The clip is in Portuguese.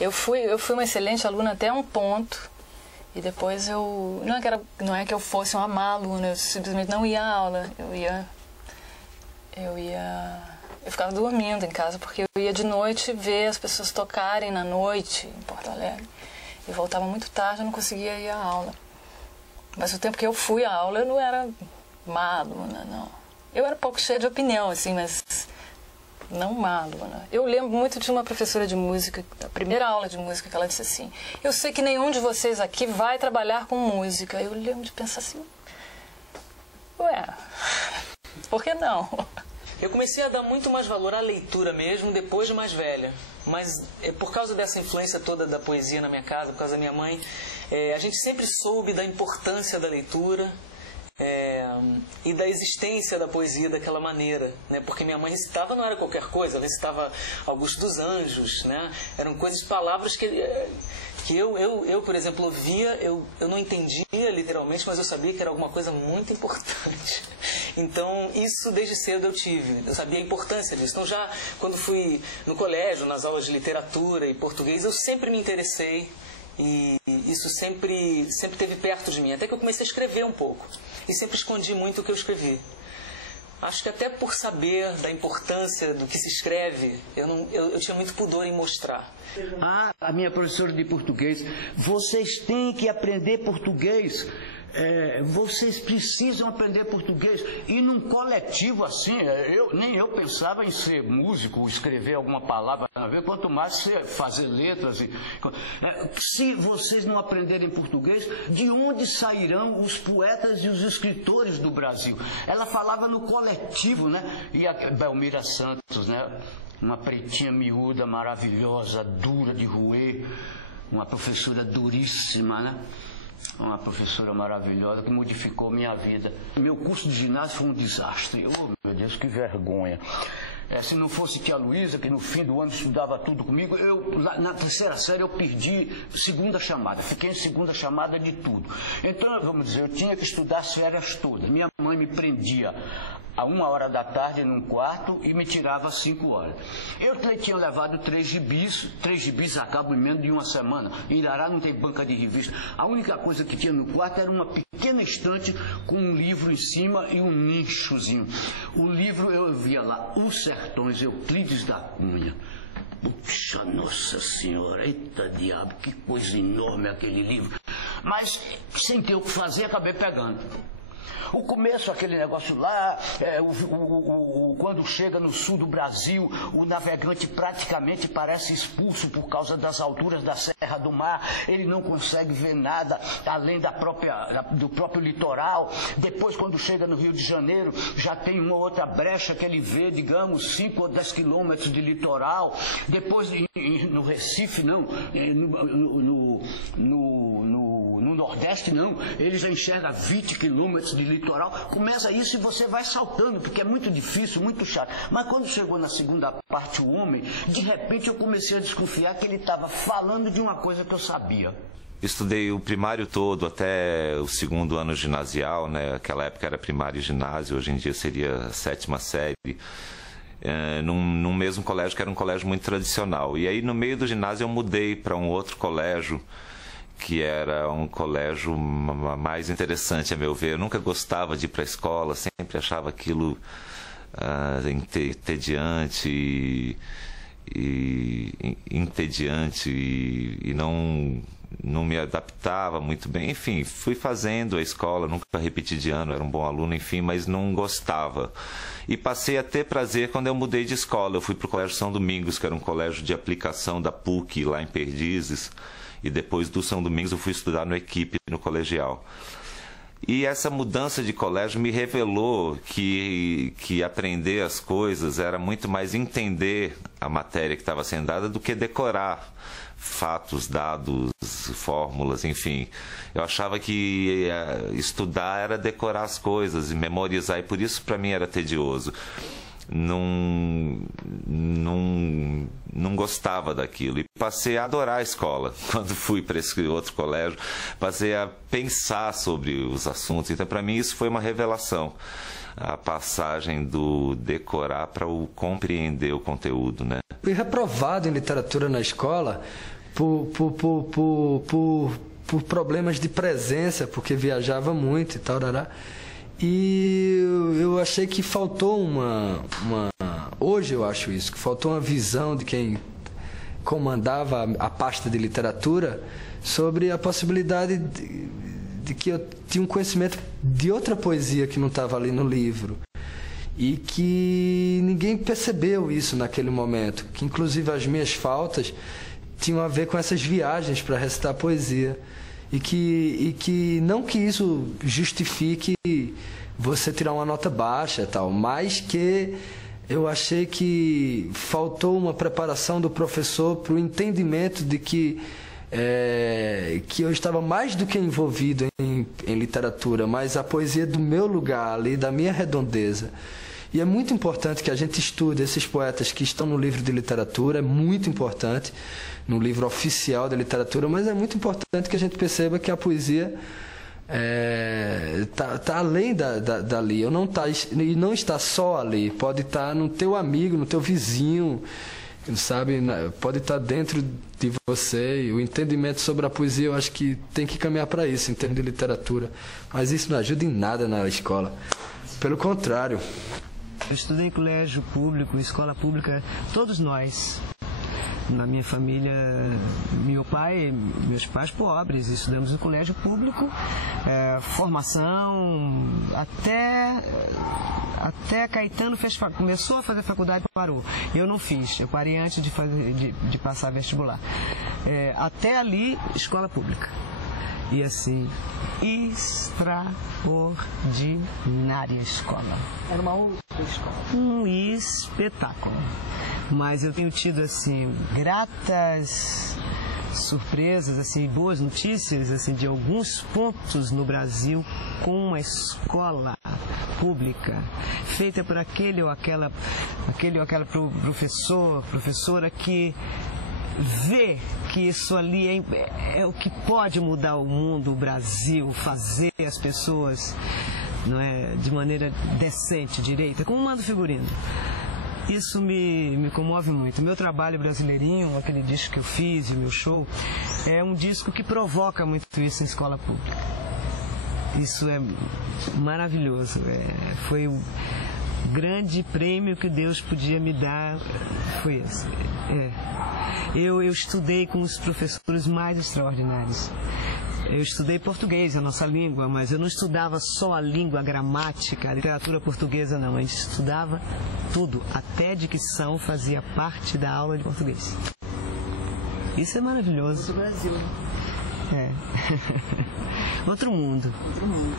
Eu fui uma excelente aluna até um ponto, e depois eu... Não é que eu fosse uma má aluna, eu simplesmente não ia à aula. Eu ficava dormindo em casa, porque eu ia de noite ver as pessoas tocarem na noite em Porto Alegre. E voltava muito tarde, eu não conseguia ir à aula. Mas o tempo que eu fui à aula, eu não era má aluna, não. Eu era um pouco cheia de opinião, assim, mas não má aluna. Eu lembro muito de uma professora de música, da primeira aula de música, que ela disse assim: eu sei que nenhum de vocês aqui vai trabalhar com música. Eu lembro de pensar assim, ué, por que não? Eu comecei a dar muito mais valor à leitura mesmo depois de mais velha. Mas por causa dessa influência toda da poesia na minha casa, por causa da minha mãe, a gente sempre soube da importância da leitura e da existência da poesia daquela maneira, né? Porque minha mãe recitava, não era qualquer coisa, ela recitava Augusto dos Anjos, né? Eram coisas, palavras que eu, por exemplo, ouvia, eu não entendia literalmente, mas eu sabia que era alguma coisa muito importante. Então, isso desde cedo eu sabia a importância disso. Então, já quando fui no colégio, nas aulas de literatura e português, eu sempre me interessei e isso sempre esteve perto de mim, até que eu comecei a escrever um pouco e sempre escondi muito o que eu escrevi. Acho que até por saber da importância do que se escreve, eu tinha muito pudor em mostrar. A minha professora de português: vocês têm que aprender português. Vocês precisam aprender português. E num coletivo assim, nem eu pensava em ser músico, escrever alguma palavra a ver, quanto mais fazer letras. Se vocês não aprenderem português, de onde sairão os poetas e os escritores do Brasil? Ela falava no coletivo, né? E a Belmira Santos, né? Uma pretinha miúda, maravilhosa, dura de roer, uma professora duríssima, né? Uma professora maravilhosa que modificou minha vida. Meu curso de ginásio foi um desastre. Oh, meu Deus, que vergonha. Se não fosse tia Luísa, que no fim do ano estudava tudo comigo, na terceira série eu perdi segunda chamada. Fiquei em segunda chamada de tudo. Então, vamos dizer, eu tinha que estudar as férias todas. Minha mãe me prendia a 1h da tarde num quarto e me tirava às 5h. Eu tinha levado 3 gibis acabam em menos de uma semana. Em Irará não tem banca de revista. A única coisa que tinha no quarto era uma pequena estante com um livro em cima e um nichozinho. O livro eu via lá, Os Sertões, Euclides da Cunha. Puxa, Nossa Senhora, eita diabo, que coisa enorme aquele livro. Mas, sem ter o que fazer, acabei pegando. O começo, aquele negócio lá, quando chega no sul do Brasil, o navegante praticamente parece expulso por causa das alturas da Serra do Mar. Ele não consegue ver nada além do próprio litoral. Depois, quando chega no Rio de Janeiro, já tem uma outra brecha que ele vê, digamos, 5 ou 10 quilômetros de litoral. Depois, no Recife, não, no Nordeste, não, ele já enxerga 20 quilômetros de litoral. Começa isso e você vai saltando, porque é muito difícil, muito chato. Mas quando chegou na segunda parte, o homem, de repente eu comecei a desconfiar que ele estava falando de uma coisa que eu sabia. Estudei o primário todo até o 2º ano ginasial, né? Aquela época era primário e ginásio, hoje em dia seria a 7ª série. Num mesmo colégio, que era um colégio muito tradicional. E aí no meio do ginásio eu mudei para um outro colégio, que era um colégio mais interessante, a meu ver. Eu nunca gostava de ir para a escola, sempre achava aquilo entediante e não me adaptava muito bem. Enfim, fui fazendo a escola, nunca repeti de ano, era um bom aluno, enfim, mas não gostava. E passei a ter prazer quando eu mudei de escola. Eu fui para o Colégio São Domingos, que era um colégio de aplicação da PUC, lá em Perdizes. E depois do São Domingos eu fui estudar no Equipe, no colegial. E essa mudança de colégio me revelou que aprender as coisas era muito mais entender a matéria que estava sendo dada do que decorar fatos, dados, fórmulas, enfim. Eu achava que estudar era decorar as coisas e memorizar, e por isso para mim era tedioso. Não gostava daquilo e passei a adorar a escola. Quando fui para esse outro colégio, passei a pensar sobre os assuntos. Então, para mim, isso foi uma revelação, a passagem do decorar para o compreender o conteúdo, né? Fui reprovado em literatura na escola por problemas de presença, porque viajava muito e tal, e eu achei que faltou hoje eu acho isso, que faltou uma visão de quem comandava a pasta de literatura sobre a possibilidade de que eu tinha um conhecimento de outra poesia que não estava ali no livro. E que ninguém percebeu isso naquele momento, que inclusive as minhas faltas tinham a ver com essas viagens para recitar poesia. E que não que isso justifique você tirar uma nota baixa e tal, mas que eu achei que faltou uma preparação do professor para o entendimento de que eu estava mais do que envolvido em literatura, mas a poesia do meu lugar ali, da minha redondeza. E é muito importante que a gente estude esses poetas que estão no livro de literatura, é muito importante, no livro oficial de literatura, mas é muito importante que a gente perceba que a poesia tá além dali, e não está só ali, pode estar no teu amigo, no teu vizinho, sabe, pode estar dentro de você. E o entendimento sobre a poesia eu acho que tem que caminhar para isso em termos de literatura, mas isso não ajuda em nada na escola, pelo contrário. Eu estudei em colégio público, escola pública, todos nós. Na minha família, meu pai, meus pais pobres, estudamos no colégio público, formação, até Caetano começou a fazer faculdade e parou. Eu não fiz, eu parei antes de passar vestibular. Até ali, escola pública. E assim, extraordinária escola. Era uma outra escola. Um espetáculo. Mas eu tenho tido, assim, gratas surpresas, assim, boas notícias, assim, de alguns pontos no Brasil com uma escola pública feita por aquele ou aquela professora que vê que isso ali é o que pode mudar o mundo, o Brasil, fazer as pessoas, não é, de maneira decente, direita, como manda o figurino. Isso me comove muito. Meu trabalho Brasileirinho, aquele disco que eu fiz, o meu show, é um disco que provoca muito isso em escola pública. Isso é maravilhoso. Foi o grande prêmio que Deus podia me dar, foi esse. Eu estudei com os professores mais extraordinários. Eu estudei português, a nossa língua, mas eu não estudava só a língua, a gramática, a literatura portuguesa, não. A gente estudava tudo, até dicção fazia parte da aula de português. Isso é maravilhoso. Do Brasil. Outro mundo. Outro mundo.